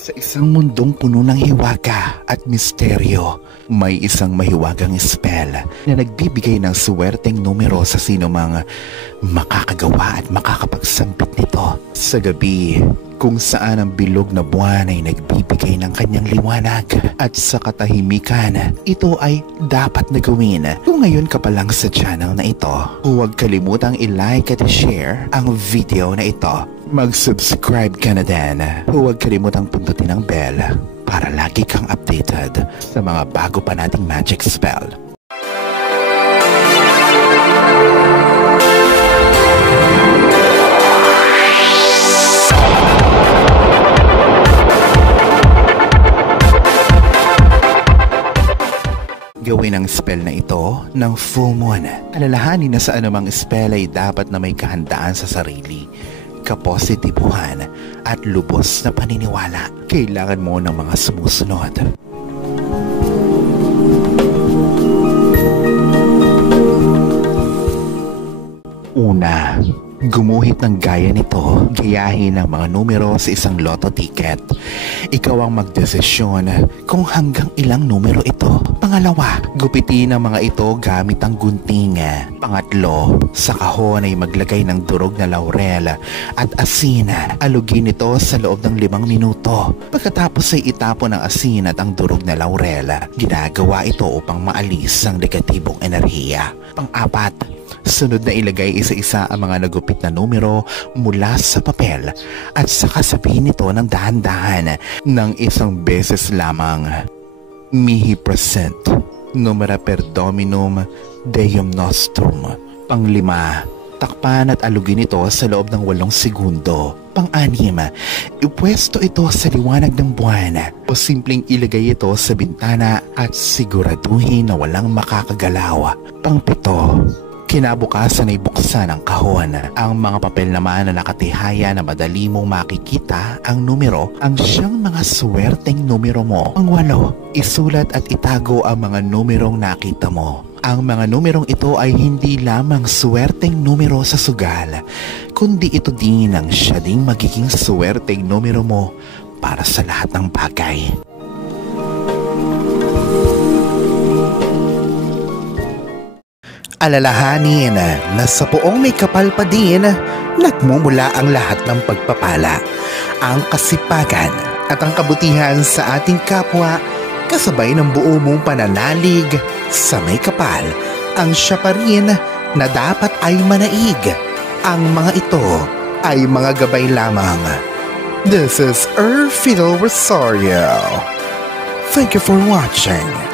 Sa isang mundong puno ng hiwaga at misteryo, may isang mahiwagang spell na nagbibigay ng swerteng numero sa sinumang makakagawa at makakapagsampit nito. Sa gabi, kung saan ang bilog na buwan ay nagbibigay ng kanyang liwanag at sa katahimikan, ito ay dapat na gawin. Kung ngayon ka pa lang sa channel na ito, huwag kalimutang i-like at i-share ang video na ito. Mag-subscribe ka na din. Huwag kalimutang pindutin ang bell para lagi kang updated sa mga bago pa nating magic spell. Gawin ang spell na ito ng full moon. Alalahanin na sa anumang spell ay dapat na may kahandaan sa sarili, kapositibuhan at lubos na paniniwala. Kailangan mo ng mga sumusunod. Una, gumuhit ng gaya nito, gayahin ang mga numero sa isang lotto ticket. Ikaw ang magdesisyon kung hanggang ilang numero ito. Pangalawa, gupitin ang mga ito gamit ang gunting. Pangatlo, sa kahon ay maglagay ng durog na laurel at asin. Alugin ito sa loob ng 5 minuto. Pagkatapos ay itapon ang asin at ang durog na laurel. Ginagawa ito upang maalis ang negatibong enerhiya. Pang-apat, sunod na ilagay isa-isa ang mga nagupit na numero mula sa papel at saka sabihin ito ng dahan-dahan ng isang beses lamang. Mihi present, numera per dominum deum nostrum. Pang-5, takpan at alugin ito sa loob ng 8 segundo. Pang-6, ipwesto ito sa liwanag ng buwan o simpleng ilagay ito sa bintana at siguraduhin na walang makakagalaw. Pang-7, kinabukasan ay buksan ang kahon. Ang mga papel naman na nakatihaya na madali mong makikita ang numero ang siyang mga swerteng numero mo. Ang 8, isulat at itago ang mga numerong nakita mo. Ang mga numerong ito ay hindi lamang swerteng numero sa sugal, kundi ito din ang siya ding magiging swerteng numero mo para sa lahat ng bagay. Alalahanin na sa poong may kapal pa din, nagmumula ang lahat ng pagpapala, ang kasipagan at ang kabutihan sa ating kapwa, kasabay ng buo mong pananalig sa may kapal. Ang siya pa rin na dapat ay manaig. Ang mga ito ay mga gabay lamang. This is Fiddle Rosario. Thank you for watching.